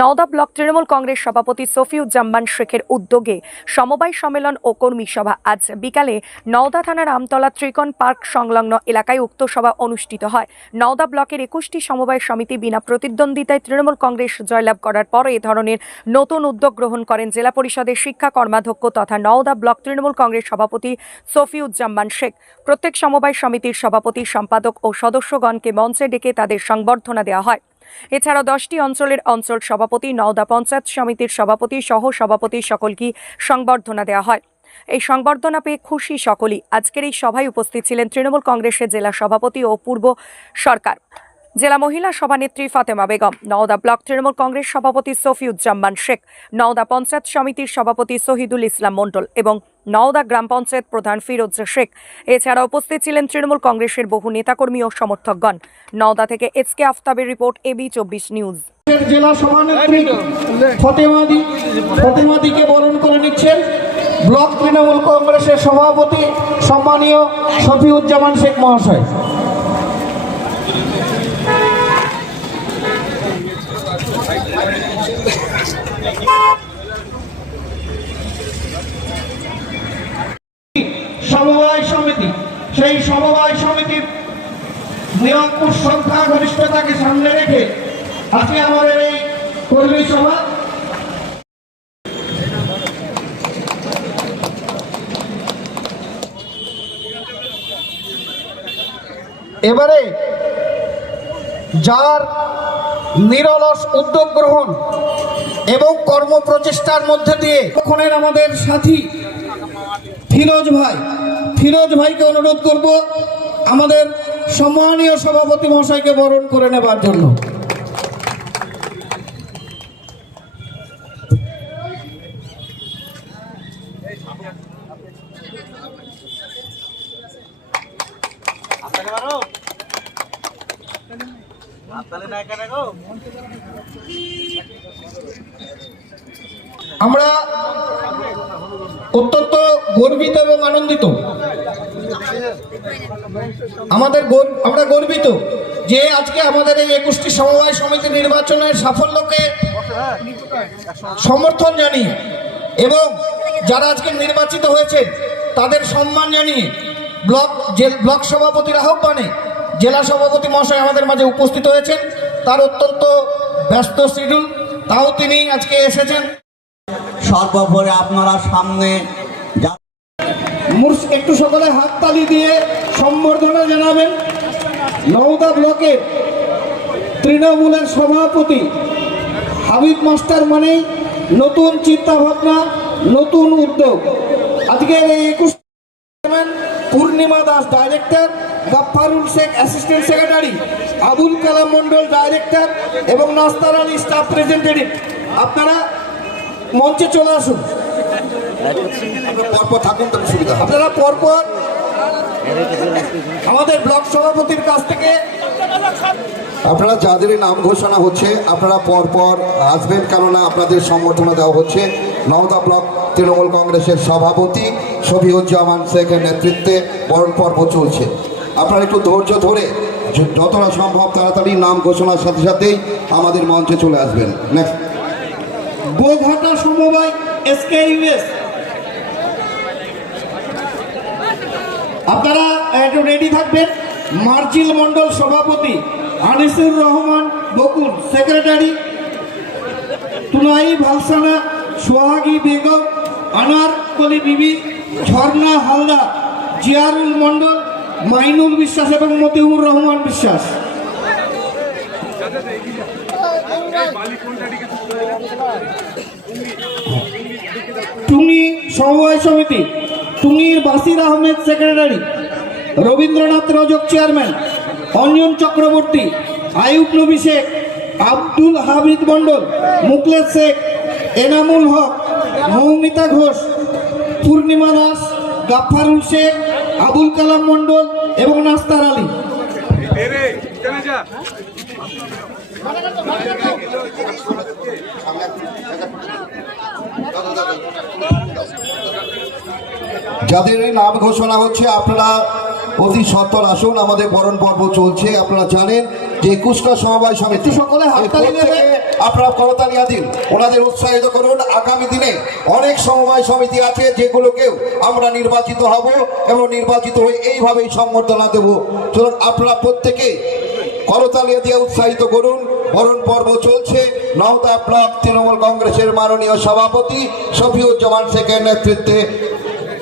Nowda block Trinamool Congress সভাপতি সফিউজ্জামান শেখের উদ্যোগে সমবায় সম্মেলন ও কর্মী সভা আজ বিকালে নওদা থানার আমতলা ত্রিকোণ পার্ক সংলগ্ন এলাকায় উক্ত সভা অনুষ্ঠিত হয়। নওদা ব্লকের একুশটি সমবায় সমিতি বিনা প্রতিদ্বন্দ্বিতায় তৃণমূল কংগ্রেস জয়লাভ করার পর এ ধরনের নতুন উদ্যোগ গ্রহণ করেন জেলা পরিষদের শিক্ষা কর্মাধ্যক্ষ তথা নওদা ব্লক তৃণমূল কংগ্রেস সভাপতি সফিউজ্জামান শেখ। প্রত্যেক সমবায় সমিতির সভাপতি, সম্পাদক ও সদস্যগণকে মঞ্চে ডেকে তাদের সংবর্ধনা দেওয়া হয়। এছাড়াও দশটি অঞ্চলের অঞ্চল সভাপতি, নওদা পঞ্চায়েত সমিতির সভাপতি সহ সভাপতি সকলকে সংবর্ধনা দেওয়া হয়। এই সংবর্ধনা পেয়ে খুশি সকলেই। আজকের এই সভায় উপস্থিত ছিলেন তৃণমূল কংগ্রেসের জেলা সভাপতি ও পূর্ব সরকার। জেলা মহিলা সভানেত্রী ফাতেমা বেগম, নওদা ব্লক তৃণমূল কংগ্রেস সভাপতি সফিউজ্জামান শেখ, নওদা পঞ্চায়েত সমিতির সভাপতি শহীদুল ইসলাম মণ্ডল এবং নওদা গ্রাম পঞ্চায়েত প্রধান ফিরোজ শেখ। এছাড়া উপস্থিত ছিলেন তৃণমূল কংগ্রেসের বহু নেতাকর্মী ও সমর্থকগণ। নওদা থেকে এস কে আফতাবের রিপোর্ট এবি চব্বিশ নিউজ। জেলা সভানেত্রী বরণ করে নিচ্ছেন ব্লক তৃণমূল কংগ্রেসের সভাপতি সম্মানীয় শফিউজ্জামান শেখ মহাশয়। সমবায় সমিতি সেই সমবায় সমিতির নিরঙ্কুশ সংখ্যা গরিষ্ঠতাকে সামনে রেখে আজকে আমাদের এই কর্মী সভা এবারে যার নিরলস উদ্যোগ গ্রহণ এবং কর্মপ্রচেষ্টার মধ্যে দিয়ে তখনের আমাদের সাথী ফিরোজ ভাই ফিরোজ ভাইকে অনুরোধ করব আমাদের সম্মানীয় সভাপতি মহাশয়কে বরণ করে নেবার জন্য আমরা অত্যন্ত গর্বিত এবং আনন্দিত আমাদের আমরা গর্বিত যে আজকে আমাদের এই একুশটি সমবায় সমিতি নির্বাচনের সাফল্যকে সমর্থন জানিয়ে এবং যারা আজকে নির্বাচিত হয়েছে তাদের সম্মান জানিয়ে ব্লক ব্লক সভাপতির আহ্বানে জেলা সভাপতি মহাশয় আমাদের মাঝে উপস্থিত হয়েছেন। তার অত্যন্ত ব্যস্ত শিডিউল তাও তিনি আজকে এসেছেন। সর্বোপরি আপনারা সামনে একটু সকলে হাততালি দিয়ে সম্বর্ধনা জানাবেন নওদা ব্লকের তৃণমূলের সভাপতি হাবিব মাস্টার মানেই নতুন চিন্তা ভাবনা নতুন উদ্যোগ। আজকের এই একুশ Purnima Das director Gaffarul Sheikh assistant secretary Abul Kalam Mondal director এবং নাস্তার আলী স্টাফ প্রেজেন্টেটিভ আপনারা মঞ্চে চলে আসুন। পরপর থাকুন তবে সুবিধা আপনারা পরপর আমাদের ব্লক সভাপতির কাছ থেকে আপনারা যাদের নাম ঘোষণা হচ্ছে, আপনারা পরপর আসবেন কেননা আপনাদের সম্বর্ধনা দেওয়া হচ্ছে, নওদা ব্লক তৃণমূল কংগ্রেসের সভাপতি শফিউজ্জামান শেখের নেতৃত্বে বরণ পর্ব চলছে। আপনারা একটু ধৈর্য ধরে, যতটা সম্ভব তাড়াতাড়ি নাম ঘোষণার সাথে সাথেই আমাদের মঞ্চে চলে আসবেন। নেক্সট গোঘাটা সমবায় এসকে আপনারা একটু রেডি থাকবেন। মার্জিল মন্ডল সভাপতি আনিসুর রহমান বকুল সেক্রেটারি তুলাই ভালসানা, সোহাগী বেগম, আনার কলি বিবি, ঝর্ণা হালদার জিয়ারুল মন্ডল মাইনুল বিশ্বাস এবং মতিউর রহমান বিশ্বাস। টুঙ্গি সমবায় সমিতি টুঙ্গির বাসির আহমেদ সেক্রেটারি, রবীন্দ্রনাথ রজক চেয়ারম্যান, অঞ্জন চক্রবর্তী, আয়ুব নবী শেখ, আব্দুল হাবিদ মণ্ডল, মুকলেশ শেখ, এনামুল হক, মৌমিতা ঘোষ, পূর্ণিমা দাস গাফারুল শেখ, আবুল কালাম মণ্ডল এবং নাস্তার আলী। যাদের এই নাম ঘোষণা হচ্ছে আপনারা অতি সত্তর আসুন আমাদের বরণ পর্ব চলছে আপনারা জানেন যে একুশটা সমবায় সমিতি সকলে। আপনারা করতালিয়া দিন ওনাদের উৎসাহিত করুন আগামী দিনে অনেক সমবায় সমিতি আছে যেগুলোকেও আমরা নির্বাচিত হব এবং নির্বাচিত হয়ে এইভাবেই সম্বর্ধনা দেব। সুতরাং আপনারা প্রত্যেকে করতালিয়া দিয়ে উৎসাহিত করুন। বরণ পর্ব চলছে। নওদা ব্লক তৃণমূল কংগ্রেসের মাননীয় সভাপতি শফিউজ্জামান শেখের নেতৃত্বে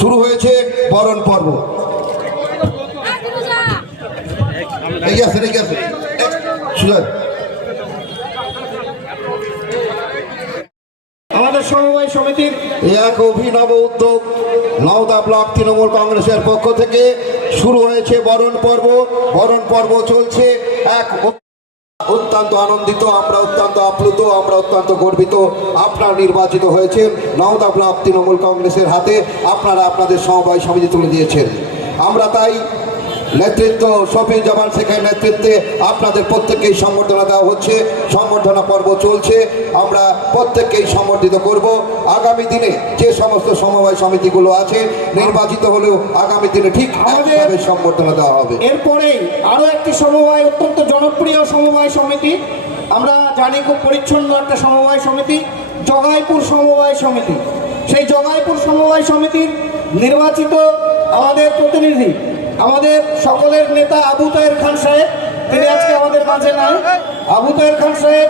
শুরু হয়েছে বরণ পর্ব। এগিয়ে আসেন এগিয়ে আসেন সুজয় আমাদের সমবায় সমিতির এক অভিনব উদ্যোগ নওদা ব্লক তৃণমূল কংগ্রেসের পক্ষ থেকে শুরু হয়েছে বরণ পর্ব। বরণ পর্ব চলছে এক অত্যন্ত আনন্দিত, আমরা অত্যন্ত আপ্লুত, আমরা অত্যন্ত গর্বিত, আপনারা নির্বাচিত হয়েছেন। নওদা ব্লক তৃণমূল কংগ্রেসের হাতে আপনারা আপনাদের সমবায় সমিতি তুলে দিয়েছেন। আমরা তাই নেতৃত্ব শফি জামান শেখের নেতৃত্বে আপনাদের প্রত্যেককেই সম্বর্ধনা দেওয়া হচ্ছে। সম্বর্ধনা পর্ব চলছে। আমরা প্রত্যেককেই সম্বর্ধিত করব। আগামী দিনে যে সমস্ত সমবায় সমিতিগুলো আছে নির্বাচিত হলেও আগামী দিনে ঠিক আমাদের- সম্বর্ধনা দেওয়া হবে। এরপরেই আরও একটি সমবায় অত্যন্ত জনপ্রিয় সমবায় সমিতি। আমরা জানি খুব পরিচ্ছন্ন একটা সমবায় সমিতি জগাইপুর সমবায় সমিতি। সেই জগাইপুর সমবায় সমিতির নির্বাচিত আমাদের প্রতিনিধি আমাদের সকলের নেতা আবু তাহের খান সাহেব, তিনি আজকে আমাদের মাঝে নাই। আবু তাহের খান সাহেব,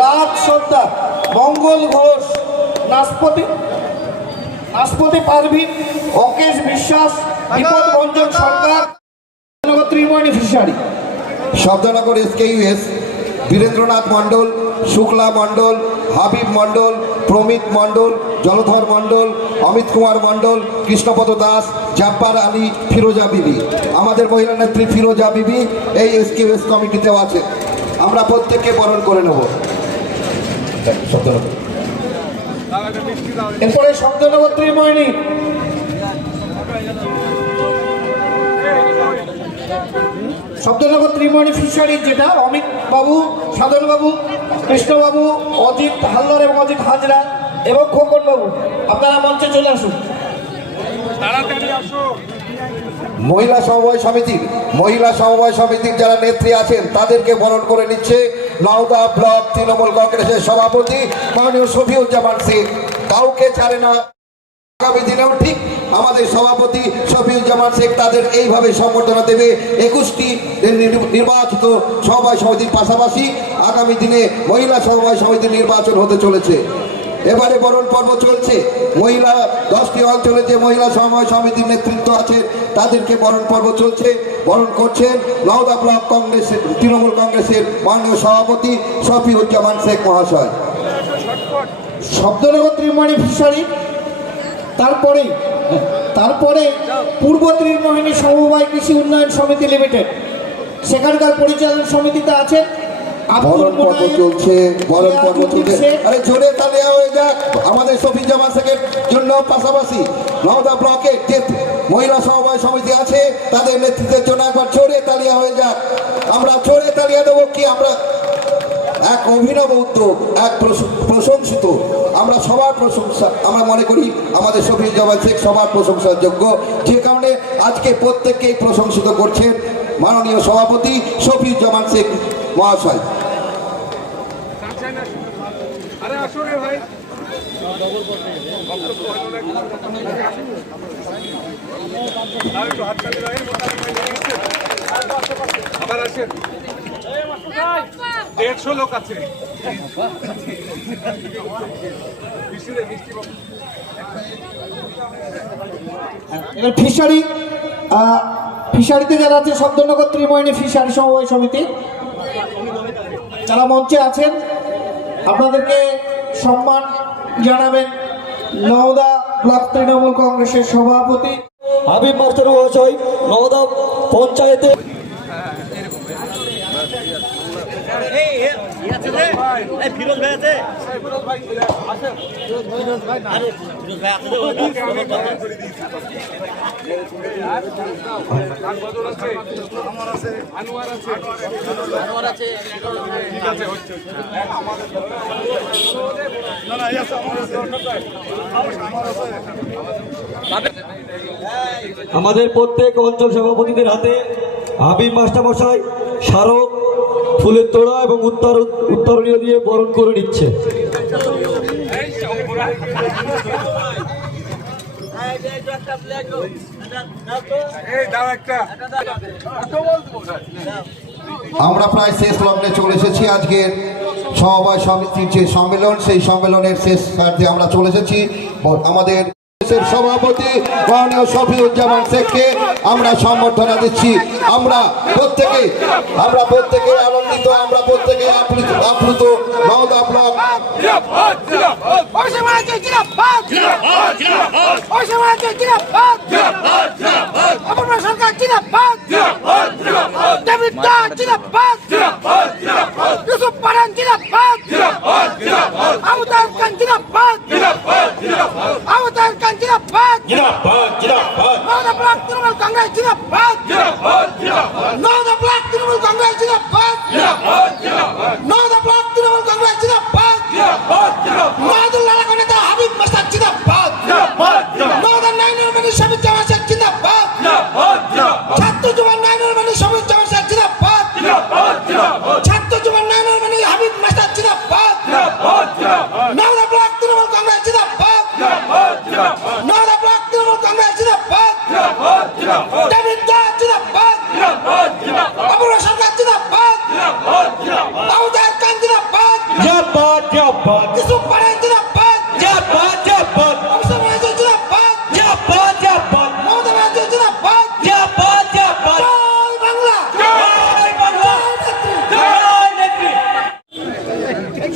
রাজ সর্দার, মঙ্গল ঘোষ, নাসপতি নাসপতি পারভিন, অকেশ বিশ্বাস, বিপদ রঞ্জন সরকার ত্রিমণি ফিশারি। শব্দনগর এসকেইউএস বীরেন্দ্রনাথ মণ্ডল, শুক্লা মণ্ডল, হাবিব মণ্ডল প্রমিত মণ্ডল, জলধর মণ্ডল, অমিত কুমার মণ্ডল, কৃষ্ণপদ দাস, জাব্বার আলী, ফিরোজা বিবি। আমাদের মহিলা নেত্রী ফিরোজা বিবি এই এসকেইউএস কমিটিতেও আছে। আমরা প্রত্যেককে বরণ করে নেব। এরপরে শব্দনগর ত্রিমণি শব্দনগর ত্রিমণি ফিশারি যেটা, অমিত বাবু সাধন বাবু কৃষ্ণবাবু, অজিত হালদার এবং অজিত হাজরা এবং খোকন বাবু আপনারা মঞ্চে চলে আসুন। মহিলা সমবায় সমিতির, মহিলা সমবায় সমিতির যারা নেত্রী আছেন, তাদেরকে বরণ করে নিচ্ছে নওদা ব্লক তৃণমূল কংগ্রেসের সভাপতি মাননীয় শফিউজ্জামান সিং। কাউকে ছাড়ে না। আগামী দিনেও ঠিক আমাদের সভাপতি শফিউজ্জামান শেখ তাদের এইভাবে সম্বর্ধনা দেবে। একুশটি নির্বাচিত সমবায় সমিতির পাশাপাশি আগামী দিনে মহিলা সমবায় সমিতির নির্বাচন হতে চলেছে। এবারে বরণ পর্ব চলছে। মহিলা দশটি অঞ্চলে যে মহিলা সমবায় সমিতির নেতৃত্ব আছে তাদেরকে বরণ পর্ব চলছে। বরণ করছেন নওদা ব্লক কংগ্রেসের তৃণমূল কংগ্রেসের মাননীয় সভাপতি শফিউজ্জামান শেখ মহাশয়। শব্দনগর ত্রিমণি ফিশারি, তারপরে তারপরে পূর্ব ত্রিমোহিনী সমবায় কৃষি উন্নয়ন সমিতি লিমিটেড। সেখানকার পরিচালন সমিতিতে আছেন আব্দুল বরণ পর্ব মোনায়েম, চলছে বরণ পর্ব চলছে। আরে জোরে তালিয়া হয়ে যাক আমাদের শেখের জন্য পাশাপাশি নওদা ব্লকে যে মহিলা সমবায় সমিতি আছে তাদের নেতৃত্বের জন্য একবার জোরে তালিয়া হয়ে যাক। আমরা জোরে তালিয়া দেবো কি? আমরা এক অভিনব উদ্যোগ, এক প্রশংসিত। আমরা সবার প্রশংসা, আমরা মনে করি আমাদের শফিক জামান শেখ সবার প্রশংসার যোগ্য যে কারণে আজকে প্রত্যেককেই প্রশংসিত করছেন মাননীয় সভাপতি শফিক জামান শেখ মহাশয়। আবার আসেন। দেড়শো লোক আছে। এবার ফিশারি ফিশারিতে যারা আছে শব্দনগর ত্রিমোহিনী ফিশারি সমবায় সমিতি যারা মঞ্চে আছেন আপনাদেরকে সম্মান জানাবেন নওদা ব্লক তৃণমূল কংগ্রেসের সভাপতি হাবিব মাস্টার মহাশয় নওদা পঞ্চায়েতে আমাদের প্রত্যেক অঞ্চল সভাপতিদের হাতে হাবিব মাস্টার মশাই স্মারক ফুলের তোড়া এবং উত্তর উত্তরণীয় দিয়ে বরণ করে নিচ্ছে। আমরা প্রায় শেষ লগ্নে চলে এসেছি। আজকের সমবায় সমিতির যে সম্মেলন সেই সম্মেলনের শেষ কার্যে আমরা চলে এসেছি। আমাদের সভাপতি মাননীয় শফিউজ্জামান শেখকে আমরা সম্বর্ধনা দিচ্ছি। আমরা প্রত্যেকে আমরা প্রত্যেকে আনন্দিত, আমরা প্রত্যেকে আপ্লুত আপ্লুত। জিরাফাত জিরাফাত ইউসুফ জিরাফাত জিরাফাত আবুদার খান জিরাফাত জিরাফাত জিরাফাত নওদা ব্লক তৃণমূল কংগ্রেস জিরাফাত জিরাফাত জিরাফাত নওদা ব্লক তৃণমূল কংগ্রেস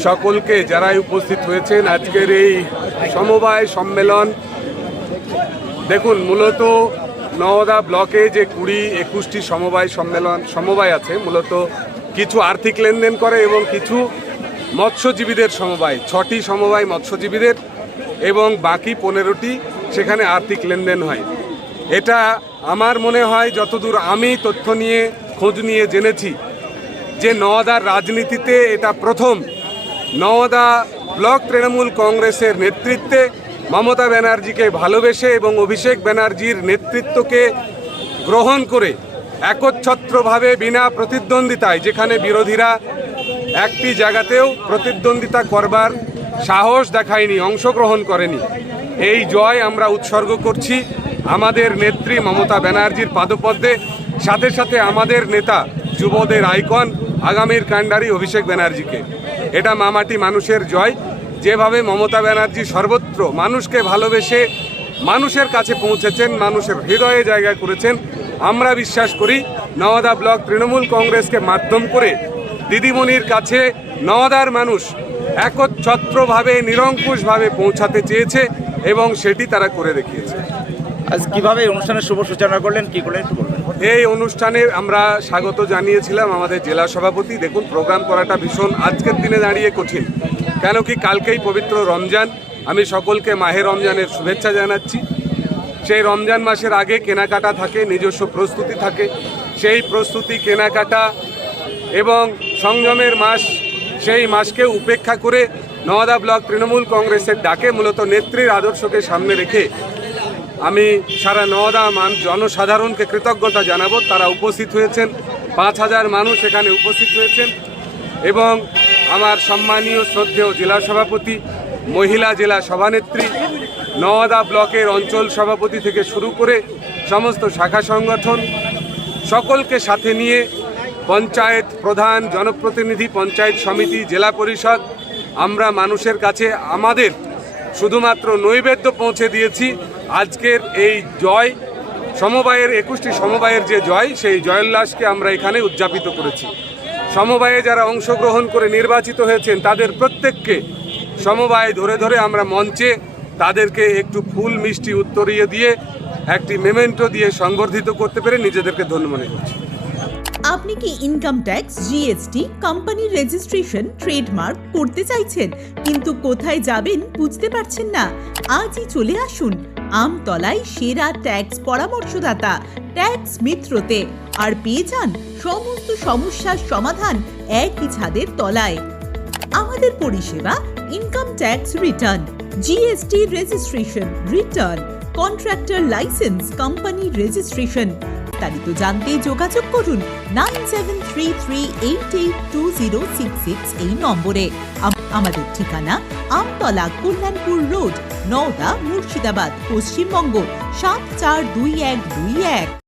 সকলকে যারাই উপস্থিত হয়েছেন আজকের এই সমবায় সম্মেলন। দেখুন, মূলত নওদা ব্লকে যে কুড়ি একুশটি সমবায় সম্মেলন, সমবায় আছে, মূলত কিছু আর্থিক লেনদেন করে এবং কিছু মৎস্যজীবীদের সমবায়, ছটি সমবায় মৎস্যজীবীদের এবং বাকি পনেরোটি সেখানে আর্থিক লেনদেন হয়। এটা আমার মনে হয় যতদূর আমি তথ্য নিয়ে, খোঁজ নিয়ে জেনেছি, যে নওদার রাজনীতিতে এটা প্রথম। নওদা ব্লক তৃণমূল কংগ্রেসের নেতৃত্বে মমতা ব্যানার্জিকে ভালোবেসে এবং অভিষেক ব্যানার্জির নেতৃত্বকে গ্রহণ করে একচ্ছত্রভাবে বিনা প্রতিদ্বন্দ্বিতায়, যেখানে বিরোধীরা একটি জায়গাতেও প্রতিদ্বন্দ্বিতা করবার সাহস দেখায়নি, অংশগ্রহণ করেনি। এই জয় আমরা উৎসর্গ করছি আমাদের নেত্রী মমতা ব্যানার্জির পাদপদ্মে। সাথে সাথে আমাদের নেতা যুবদের আইকন, আগামীর কাণ্ডারি অভিষেক ব্যানার্জিকে। এটা মামাটি মানুষের জয়। যেভাবে মমতা ব্যানার্জি সর্বত্র মানুষকে ভালোবেসে মানুষের কাছে পৌঁছেছেন, মানুষের হৃদয়ে জায়গা করেছেন, আমরা বিশ্বাস করি নওদা ব্লক তৃণমূল কংগ্রেসকে মাধ্যম করে দিদিমণির কাছে নওদার মানুষ একচ্ছত্রভাবে, নিরঙ্কুশভাবে পৌঁছাতে চেয়েছে এবং সেটি তারা করে দেখিয়েছে। আজ কীভাবে অনুষ্ঠানের শুভ সূচনা করলেন, কি করলেন এই অনুষ্ঠানে আমরা স্বাগত জানিয়েছিলাম আমাদের জেলা সভাপতি। দেখুন প্রোগ্রাম করাটা ভীষণ আজকের দিনে দাঁড়িয়ে কঠিন। কেন কি কালকেই পবিত্র রমজান। আমি সকলকে মাহে রমজানের শুভেচ্ছা জানাচ্ছি। সেই রমজান মাসের আগে কেনাকাটা থাকে, নিজস্ব প্রস্তুতি থাকে। সেই প্রস্তুতি, কেনাকাটা এবং সংযমের মাস, সেই মাসকে উপেক্ষা করে নওদা ব্লক তৃণমূল কংগ্রেসের ডাকে মূলত নেত্রীর আদর্শকে সামনে রেখে আমি সারা নওদা মান জনসাধারণকে কৃতজ্ঞতা জানাব। তারা উপস্থিত হয়েছেন। পাঁচ হাজার মানুষ এখানে উপস্থিত হয়েছেন এবং আমার সম্মানীয় শ্রদ্ধেয় জেলা সভাপতি, মহিলা জেলা সভানেত্রী, নওদা ব্লকের অঞ্চল সভাপতি থেকে শুরু করে সমস্ত শাখা সংগঠন, সকলকে সাথে নিয়ে পঞ্চায়েত প্রধান, জনপ্রতিনিধি, পঞ্চায়েত সমিতি, জেলা পরিষদ, আমরা মানুষের কাছে আমাদের শুধুমাত্র নৈবেদ্য পৌঁছে দিয়েছি। আজকের এই জয়, সমবায়ের একুশটি সমবায়ের যে জয়, সেই জয়োল্লাসকে আমরা এখানে উদযাপিত করেছি। সমবায়ে যারা অংশগ্রহণ করে নির্বাচিত হয়েছেন, তাদের প্রত্যেককে সমবায় ধরে ধরে আমরা মঞ্চে তাদেরকে একটু ফুল মিষ্টি উত্তরিয়ে দিয়ে, একটি মেমেন্টো দিয়ে সংবর্ধিত করতে পেরে নিজেদেরকে ধন্য মনে করছি। আপনি কি ইনকাম ট্যাক্স জিএসটি কোম্পানির রেজিস্ট্রেশন ট্রেডমার্ক করতে চাইছেন, কিন্তু কোথায় যাবেন বুঝতে পারছেন না? আজই চলে আসুন আমতলায় সেরা ট্যাক্স পরামর্শদাতা, ট্যাক্স মিত্রতে, আর পেয়ে যান সমস্ত সমস্যার সমাধান একই ছাদের তলায়। আমাদের পরিষেবা income tax return GST registration return contractor licence company registration বিস্তারিত জানতে যোগাযোগ করুন nine seven three three eight eight two zero six six এই নম্বরে। আম- আমাদের ঠিকানা আমতলা কল্যাণপুর রোড, নওদা মুর্শিদাবাদ, পশ্চিমবঙ্গ, সাত চার দুই এক দুই এক।